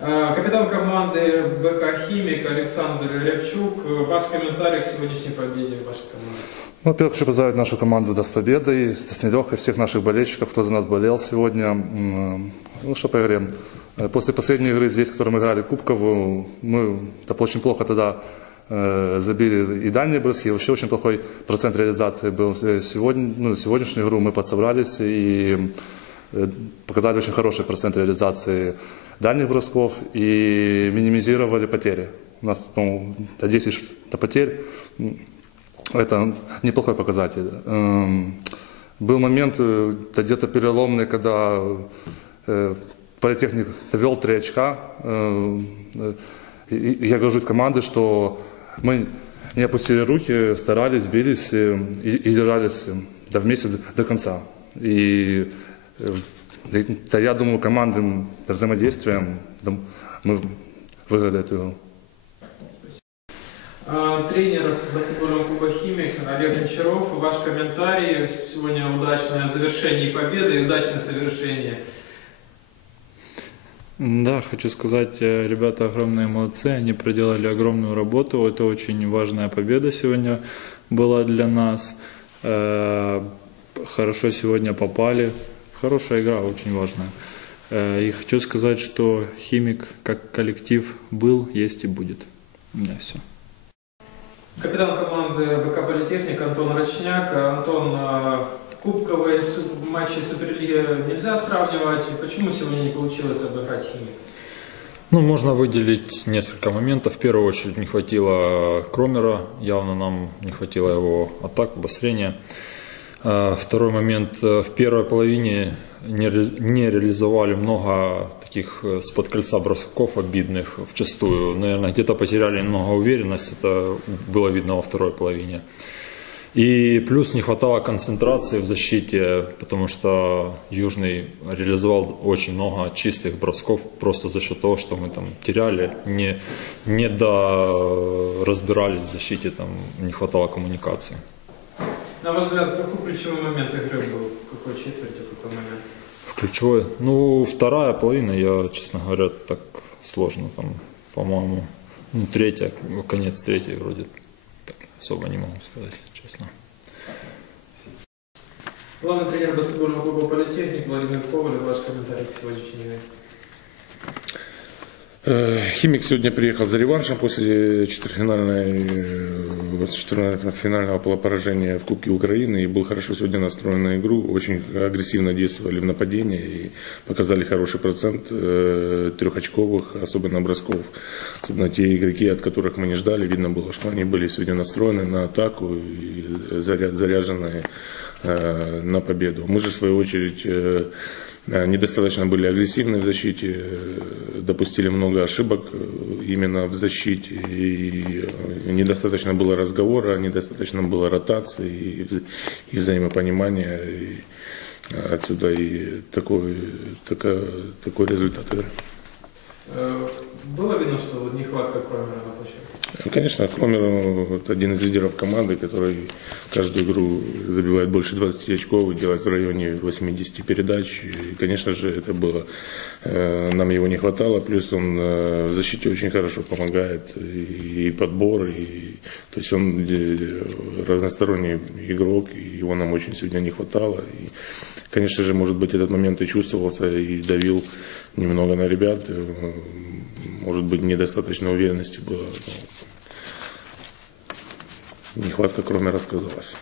Э, Капитан команды БК «Химик» Александр Рябчук. Э, Ваш комментарий к сегодняшней победе вашей команды. Ну, во-первых, хочу поздравить нашу команду да, с победой, с Теснелехой, всех наших болельщиков, кто за нас болел сегодня. М, Ну, что по игре. Э, После последней игры здесь, в которой мы играли Кубковую, мы да, очень плохо тогда э, забили и дальние броски, вообще очень плохой процент реализации был. Э, Сегодня, ну, сегодняшнюю игру мы подсобрались и э, показали очень хороший процент реализации дальних бросков и минимизировали потери. У нас, по-моему, до 10 до потерь. Это неплохой показатель. Эм, Был момент э, где-то переломный, когда э, политехник вел 3 очка. Э, э, и Я горжусь командой, что мы не опустили руки, старались, бились э, и, и держались э, да, вместе до, конца. И э, я думаю, командным взаимодействием мы выиграли эту игру. Э, Тренер баскетбольного клуба «Химик» Олег Гончаров. Ваш комментарий. Сегодня удачное завершение победы и удачное совершение. Да, хочу сказать, э, ребята огромные молодцы, они проделали огромную работу, это очень важная победа сегодня была для нас. Э, Хорошо сегодня попали, хорошая игра, очень важная. Э, И хочу сказать, что Химик как коллектив был, есть и будет. У меня все. Капитан команды БК «Политехник» Антон Рочняк. Антон, э, кубковые матчи Суперлиги нельзя сравнивать. Почему сегодня не получилось обыграть «Химик»? Ну, можно выделить несколько моментов. В первую очередь не хватило Кромера, явно нам не хватило его атак, обострения. А, Второй момент. э, В первой половине не, ре- не реализовали много таких э, с-под кольца бросков обидных вчастую. Наверное, где-то потеряли немного уверенность, это было видно во второй половине. И плюс не хватало концентрации в защите, потому что Южный реализовал очень много чистых бросков просто за счет того, что мы там теряли, не, не до разбирались в защите, там не хватало коммуникации. На ваш взгляд, какой ключевой момент игры был? Какой четверти, какой момент? Ключевой, ну, вторая половина, я, честно говоря, так сложно там, по-моему, ну, третья, конец третьей вроде, так особо не могу сказать, честно. Главный тренер баскетбольного клуба «Политехник» Владимир Ковалев. Ваш комментарий к сегодняшней игре. Э, Химик сегодня приехал за реваншем после э, четвертьфинального поражения в Кубке Украины и был хорошо сегодня настроен на игру. Очень агрессивно действовали в нападении и показали хороший процент э, трехочковых, особенно бросков. Особенно те игроки, от которых мы не ждали, видно было, что они были сегодня настроены на атаку и заря- заряженные на победу. Мы же, в свою очередь, недостаточно были агрессивны в защите, э, допустили много ошибок э, именно в защите, и э, недостаточно было разговора, недостаточно было ротации и, и взаимопонимания. И отсюда и такой, такой, такой результат игры. Было видно, что вот нехватка Кромера на площадке? Ну, Конечно, Кромер вот один из лидеров команды, который каждую игру забивает больше 20 очков и делает в районе 80 передач. И, конечно же, это было. э, Нам его не хватало. Плюс он э, в защите очень хорошо помогает. И и подбор, и, то есть он э, разносторонний игрок, и его нам очень сегодня не хватало. И, конечно же, может быть, этот момент и чувствовался, и давил немного на ребят. Может быть, недостаточно уверенности было. но Нехватка, кроме рассказалась.